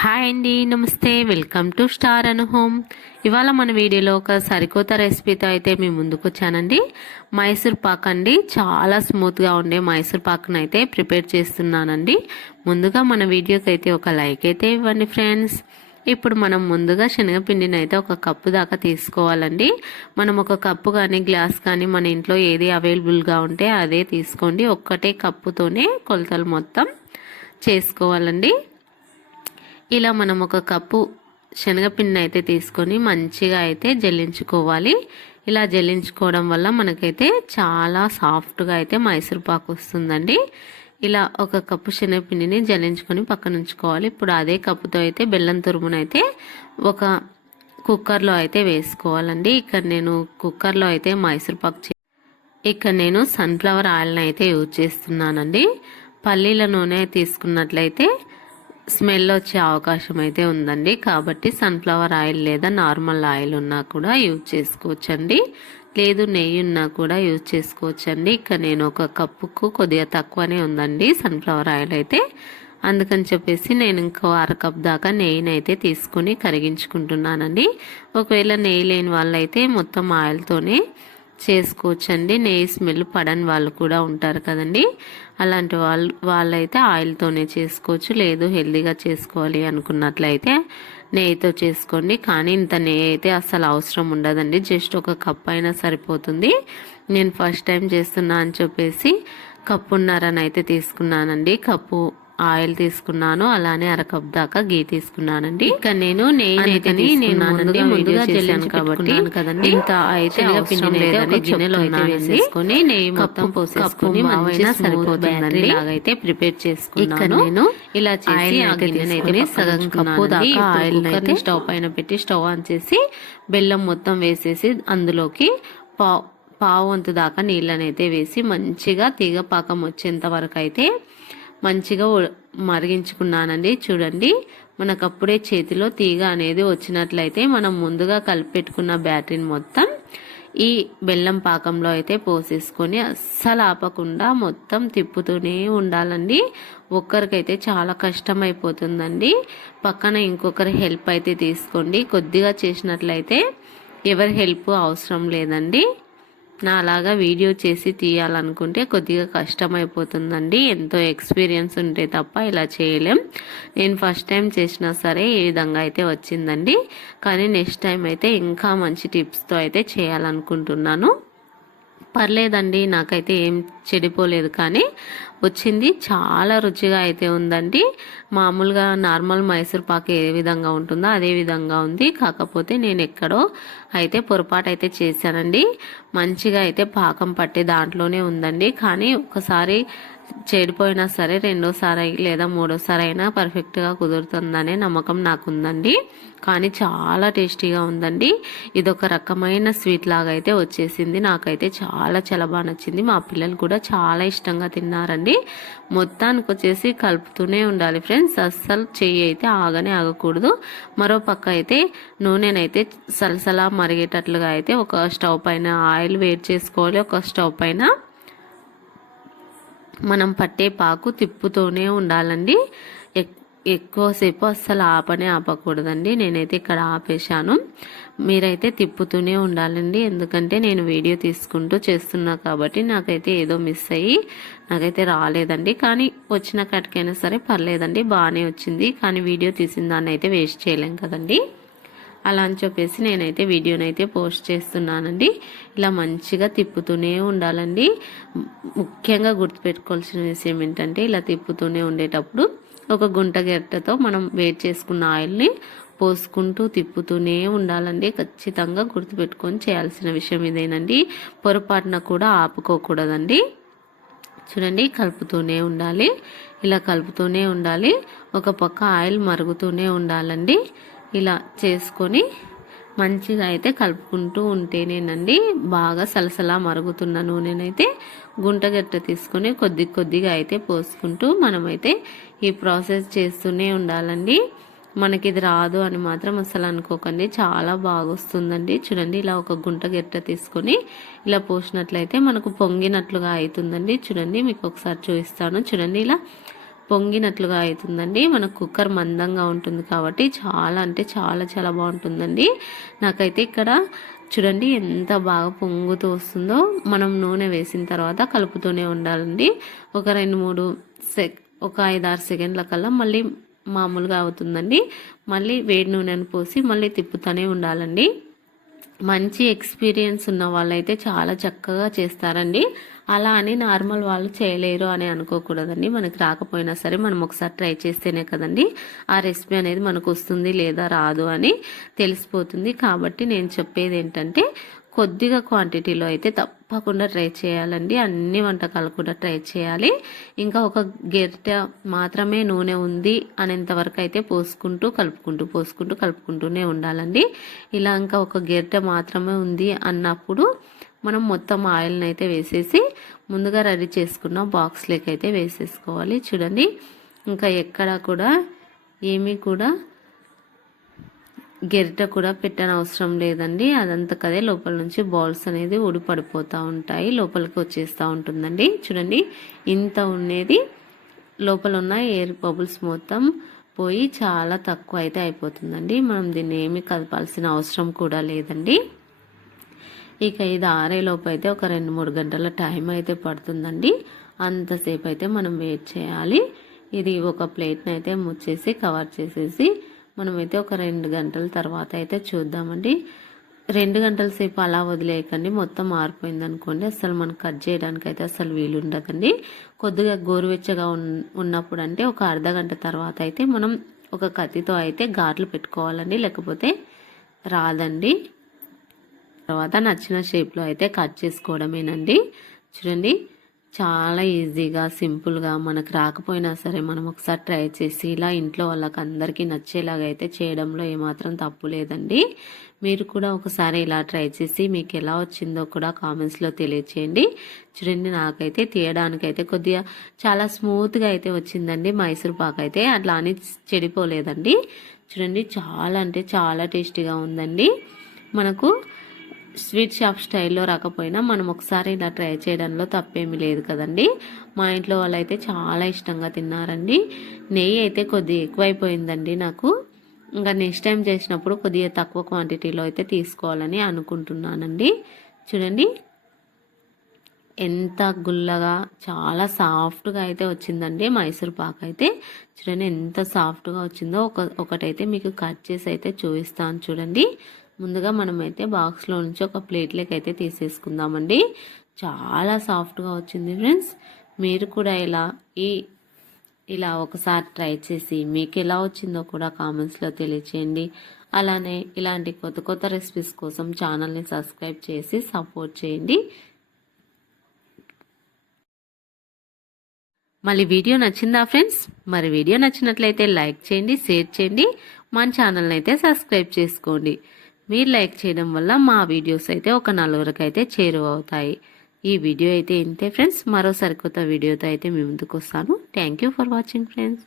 Hi అండి నమస్తే. Welcome to star Anu home. ఇవాళ మన వీడియోలో ఒక సరికొత్త రెసిపీతో అయితే మీ ముందుకు వచ్చానండి మైసూర్ పాక్ అండి. చాలా స్మూత్గా ఉండే మైసూర్ పాక్ను అయితే ప్రిపేర్ చేస్తున్నానండి. ముందుగా మన వీడియోకి అయితే ఒక లైక్ అయితే ఇవ్వండి ఫ్రెండ్స్. ఇప్పుడు మనం ముందుగా శనగపిండిని అయితే ఒక కప్పు దాకా తీసుకోవాలండి. మనం ఒక కప్పు కానీ గ్లాస్ కానీ మన ఇంట్లో ఏది అవైలబుల్గా ఉంటే అదే తీసుకోండి. ఒక్కటే కప్పుతోనే కొలతలు మొత్తం చేసుకోవాలండి. ఇలా మనం ఒక కప్పు శనగపిండి అయితే తీసుకొని మంచిగా అయితే జల్లించుకోవాలి. ఇలా జల్లించుకోవడం వల్ల మనకైతే చాలా సాఫ్ట్గా అయితే మైసూర్ పాకు వస్తుందండి. ఇలా ఒక కప్పు శనగపిండిని జల్లించుకొని పక్కన ఉంచుకోవాలి. ఇప్పుడు అదే కప్పుతో అయితే బెల్లం తురుమునైతే ఒక కుక్కర్లో అయితే వేసుకోవాలండి. ఇక్కడ నేను కుక్కర్లో అయితే మైసూర్పాకు ఇక్కడ నేను సన్ఫ్లవర్ ఆయిల్ని అయితే యూజ్ చేస్తున్నానండి. పల్లీల నూనె తీసుకున్నట్లయితే స్మెల్ వచ్చే అవకాశం అయితే ఉందండి. కాబట్టి సన్ఫ్లవర్ ఆయిల్ లేదా నార్మల్ ఆయిల్ ఉన్నా కూడా యూజ్ చేసుకోవచ్చండి. లేదు నెయ్యి ఉన్నా కూడా యూజ్ చేసుకోవచ్చండి. ఇక నేను ఒక కప్పుకు కొద్దిగా తక్కువనే ఉందండి సన్ఫ్లవర్ ఆయిల్ అయితే. అందుకని చెప్పేసి నేను ఇంకో అర కప్ దాకా నెయ్యిని అయితే తీసుకుని కరిగించుకుంటున్నానండి. ఒకవేళ నెయ్యి లేని వాళ్ళైతే మొత్తం ఆయిల్తోనే చేసుకోవచ్చండి. నెయ్యి స్మెల్ పడని వాళ్ళు కూడా ఉంటారు కదండి. అలాంటి వాళ్ళు వాళ్ళైతే ఆయిల్తోనే చేసుకోవచ్చు. లేదు హెల్దీగా చేసుకోవాలి అనుకున్నట్లయితే నెయ్యితో చేసుకోండి. కానీ ఇంత నెయ్యి అయితే అసలు అవసరం ఉండదండి. జస్ట్ ఒక కప్ అయినా సరిపోతుంది. నేను ఫస్ట్ టైం చేస్తున్నా అని చెప్పేసి కప్పున్నరని అయితే తీసుకున్నానండి. కప్పు ఆయిల్ తీసుకున్నాను. అలానే అరకప్ దాకా గీ తీసుకున్నానండి. ఇక నేను నెయ్యి అయితే ముందుగా చేశాను కాబట్టి కదండి ఇంత అయితే పిండి లేదని గిన్నెలో అయితే వేసేసుకొని నెయ్యి మొత్తం పోసేసుకొని మంచిగా సరిపోతుందండి ఇలాగైతే ప్రిపేర్ చేసుకున్నాను. నేను ఇలా చేసి అయితే సగం కప్పు దాకా ఆయిల్ అయితే స్టవ్ పైన పెట్టి స్టవ్ ఆన్ చేసి బెల్లం మొత్తం వేసేసి అందులోకి పావు పావు వంతు దాకా నీళ్ళనైతే వేసి మంచిగా తీగ పాకం వచ్చేంత వరకు అయితే మంచిగా మరిగించుకున్నానండి. చూడండి మనకు అప్పుడే చేతిలో తీగ అనేది వచ్చినట్లయితే మనం ముందుగా కలిపెట్టుకున్న బ్యాటరీని మొత్తం ఈ బెల్లం పాకంలో అయితే పోసేసుకొని అస్సలు ఆపకుండా మొత్తం తిప్పుతూనే ఉండాలండి. ఒక్కరికైతే చాలా కష్టం అయిపోతుందండి పక్కన ఇంకొకరి హెల్ప్ అయితే తీసుకోండి. కొద్దిగా చేసినట్లయితే ఎవరి హెల్ప్ అవసరం లేదండి. నా అలాగా వీడియో చేసి తీయాలనుకుంటే కొద్దిగా కష్టమైపోతుందండి. ఎంతో ఎక్స్పీరియన్స్ ఉంటే తప్ప ఇలా చేయలేం. నేను ఫస్ట్ టైం చేసినా సరే ఈ విధంగా అయితే వచ్చిందండి. కానీ నెక్స్ట్ టైం అయితే ఇంకా మంచి టిప్స్తో అయితే చేయాలనుకుంటున్నాను. పర్లేదండి నాకైతే ఏం చెడిపోలేదు. కానీ వచ్చింది చాలా రుచిగా అయితే ఉందండి. మామూలుగా నార్మల్ మైసూర్ పాక్ ఏ విధంగా ఉంటుందో అదే విధంగా ఉంది. కాకపోతే నేను ఎక్కడో అయితే పొరపాటు అయితే చేశానండి. మంచిగా అయితే పాకం పట్టే దాంట్లోనే ఉందండి. కానీ ఒకసారి చెడిపోయినా సరే రెండోసారి లేదా మూడోసారి అయినా పర్ఫెక్ట్గా కుదురుతుందనే నమ్మకం నాకుందండి. కానీ చాలా టేస్టీగా ఉందండి. ఇది ఒక రకమైన స్వీట్ లాగా అయితే వచ్చేసింది. నాకైతే చాలా చాలా బాగా నచ్చింది. మా పిల్లలు కూడా చాలా ఇష్టంగా తిన్నారండి. మొత్తానికి వచ్చేసి కలుపుతూనే ఉండాలి ఫ్రెండ్స్. అస్సలు చెయ్యి అయితే ఆగనే ఆగకూడదు. మరో పక్క అయితే నూనెనైతే సలసలా మరిగేటట్లుగా అయితే ఒక స్టవ్ పైన ఆయిల్ వేడి చేసుకోవాలి. ఒక స్టవ్ పైన మనం పట్టే పాకు తిప్పుతూనే ఉండాలండి. ఎక్కువసేపు అస్సలు ఆపనే ఆపకూడదండి. నేనైతే ఇక్కడ ఆపేశాను. మీరైతే తిప్పుతూనే ఉండాలండి. ఎందుకంటే నేను వీడియో తీసుకుంటూ చేస్తున్నా కాబట్టి నాకైతే ఏదో మిస్ అయ్యి నాకైతే రాలేదండి. కానీ వచ్చిన కటికైనా సరే పర్లేదండి. బాగానే వచ్చింది. కానీ వీడియో తీసిన దాన్ని అయితే వేస్ట్ చేయలేం కదండి. అలా అని చెప్పేసి నేనైతే వీడియోనైతే పోస్ట్ చేస్తున్నానండి. ఇలా మంచిగా తిప్పుతూనే ఉండాలండి. ముఖ్యంగా గుర్తుపెట్టుకోవాల్సిన విషయం ఏంటంటే ఇలా తిప్పుతూనే ఉండేటప్పుడు ఒక గుంట గెట్టతో మనం వేడి చేసుకున్న ఆయిల్ని పోసుకుంటూ తిప్పుతూనే ఉండాలండి. ఖచ్చితంగా గుర్తుపెట్టుకొని చేయాల్సిన విషయం ఇదేనండి. పొరపాటున కూడా ఆపుకోకూడదండి. చూడండి కలుపుతూనే ఉండాలి. ఇలా కలుపుతూనే ఉండాలి. ఒక పక్క ఆయిల్ మరుగుతూనే ఉండాలండి. ఇలా చేసుకొని మంచిగా అయితే కలుపుకుంటూ ఉంటేనేనండి బాగా సలసలా మరుగుతున్న నూనెనైతే గుంటగట్ట తీసుకొని కొద్ది కొద్దిగా అయితే పోసుకుంటూ మనమైతే ఈ ప్రాసెస్ చేస్తూనే ఉండాలండి. మనకి ఇది రాదు అని మాత్రం అసలు అనుకోకండి. చాలా బాగొస్తుందండి. చూడండి ఇలా ఒక గుంట గెట్ట తీసుకొని ఇలా పోసినట్లయితే మనకు పొంగినట్లుగా అవుతుందండి చూడండి మీకు ఒకసారి చూపిస్తాను. చూడండి ఇలా పొంగినట్లుగా అవుతుందండి. మన కుక్కర్ మందంగా ఉంటుంది కాబట్టి చాలా అంటే చాలా చాలా బాగుంటుందండి. నాకైతే ఇక్కడ చూడండి ఎంత బాగా పొంగుతూ వస్తుందో. మనం నూనె వేసిన తర్వాత కలుపుతూనే ఉండాలండి. ఒక రెండు మూడు సెక్ ఒక ఐదు ఆరు సెకండ్ల కల్లా మళ్ళీ మామూలుగా అవుతుందండి. మళ్ళీ వేడి నూనెను పోసి మళ్ళీ తిప్పుతూనే ఉండాలండి. మంచి ఎక్స్పీరియన్స్ ఉన్న వాళ్ళైతే చాలా చక్కగా చేస్తారండి. అలా అని నార్మల్ వాళ్ళు చేయలేరు అని అనుకోకూడదండి. మనకి రాకపోయినా సరే మనం ఒకసారి ట్రై చేస్తేనే కదండి ఆ రెసిపీ అనేది మనకు వస్తుంది లేదా రాదు అని తెలిసిపోతుంది. కాబట్టి నేను చెప్పేది ఏంటంటే కొద్దిగా క్వాంటిటీలో అయితే తప్పకుండా ట్రై చేయాలండి. అన్ని వంటకాలు కూడా ట్రై చేయాలి. ఇంకా ఒక గెరిట మాత్రమే నూనె ఉంది అనేంతవరకు అయితే పోసుకుంటూ కలుపుకుంటూ పోసుకుంటూ కలుపుకుంటూనే ఉండాలండి. ఇలా ఇంకా ఒక గెరిట మాత్రమే ఉంది అన్నప్పుడు మనం మొత్తం ఆయిల్ని అయితే వేసేసి ముందుగా రెడీ చేసుకున్న బాక్స్లోకి అయితే వేసేసుకోవాలి. చూడండి ఇంకా ఎక్కడ కూడా ఏమీ కూడా గెరిట కూడా పెట్టని అవసరం లేదండి. అదంతా కదే లోపల నుంచి బాల్స్ అనేది ఊడిపడిపోతూ ఉంటాయి. లోపలికి వచ్చేస్తూ ఉంటుందండి. చూడండి ఇంత ఉండేది. లోపల ఉన్న ఎయిర్ బబుల్స్ మొత్తం పోయి చాలా తక్కువ అయితే అయిపోతుందండి. మనం దీన్ని ఏమి కదపాల్సిన అవసరం కూడా లేదండి. ఇక ఇది ఆరేలోపు అయితే ఒక రెండు మూడు గంటల టైం అయితే పడుతుందండి. అంతసేపు అయితే మనం వెయిట్ చేయాలి. ఇది ఒక ప్లేట్ని అయితే ముచ్చేసి కవర్ చేసేసి మనమైతే ఒక రెండు గంటల తర్వాత అయితే చూద్దామండి. రెండు గంటల సేపు అలా వదిలేయకండి. మొత్తం మారిపోయింది అనుకోండి. అసలు మనం కట్ చేయడానికి అయితే అసలు వీలు ఉండదండి. కొద్దిగా గోరువెచ్చగా ఉన్నప్పుడు అంటే ఒక అర్ధ గంట తర్వాత అయితే మనం ఒక కత్తితో అయితే ఘాట్లు పెట్టుకోవాలండి. లేకపోతే రాదండి. తర్వాత నచ్చిన షేప్లో అయితే కట్ చేసుకోవడమేనండి. చూడండి చాలా ఈజీగా సింపుల్గా మనకు రాకపోయినా సరే మనం ఒకసారి ట్రై చేసి ఇలా ఇంట్లో వాళ్ళకి అందరికీ నచ్చేలాగా అయితే చేయడంలో ఏమాత్రం తప్పు లేదండి. మీరు కూడా ఒకసారి ఇలా ట్రై చేసి మీకు ఎలా వచ్చిందో కూడా కామెంట్స్లో తెలియచేయండి. చూడండి నాకైతే తీయడానికైతే కొద్దిగా చాలా స్మూత్గా అయితే వచ్చిందండి మైసూర్ పాక్ అయితే. అట్లా అని చెడిపోలేదండి. చూడండి చాలా అంటే చాలా టేస్టీగా ఉందండి. మనకు స్వీట్ షాప్ స్టైల్లో రాకపోయినా మనం ఒకసారి ఇలా ట్రై చేయడంలో తప్పేమీ లేదు కదండి. మా ఇంట్లో వాళ్ళు అయితే చాలా ఇష్టంగా తిన్నారండి. నెయ్యి అయితే కొద్దిగా ఎక్కువైపోయిందండి నాకు. ఇంకా నెక్స్ట్ టైం చేసినప్పుడు కొద్దిగా తక్కువ క్వాంటిటీలో అయితే తీసుకోవాలని అనుకుంటున్నానండి. చూడండి. ఎంత గుల్లగా చాలా సాఫ్ట్గా అయితే వచ్చిందండి మైసూర్ పాక్ అయితే. చూడండి ఎంత సాఫ్ట్గా వచ్చిందో ఒక ఒకటైతే మీకు కట్ చేసి అయితే చూపిస్తాను చూడండి. ముందుగా మనమైతే బాక్స్లో నుంచి ఒక ప్లేట్లోకి అయితే తీసేసుకుందామండి. చాలా సాఫ్ట్గా వచ్చింది ఫ్రెండ్స్ మీరు కూడా ఇలా ఈ ఇలా ఒకసారి ట్రై చేసి మీకు ఎలా వచ్చిందో కూడా కామెంట్స్లో తెలియచేయండి. అలానే ఇలాంటి కొత్త కొత్త రెసిపీస్ కోసం ఛానల్ని సబ్స్క్రైబ్ చేసి సపోర్ట్ చేయండి. మళ్ళీ వీడియో నచ్చిందా ఫ్రెండ్స్ మరి వీడియో నచ్చినట్లయితే లైక్ చేయండి షేర్ చేయండి. మన ఛానల్ని అయితే సబ్స్క్రైబ్ చేసుకోండి. మీరు లైక్ చేయడం వల్ల మా వీడియోస్ అయితే ఒక నలుగురికి అయితే చేరువవుతాయి. ఈ వీడియో అయితే ఇంతే ఫ్రెండ్స్. మరోసరి కొత్త వీడియోతో అయితే మీ ముందుకు వస్తాను. Thank for watching friends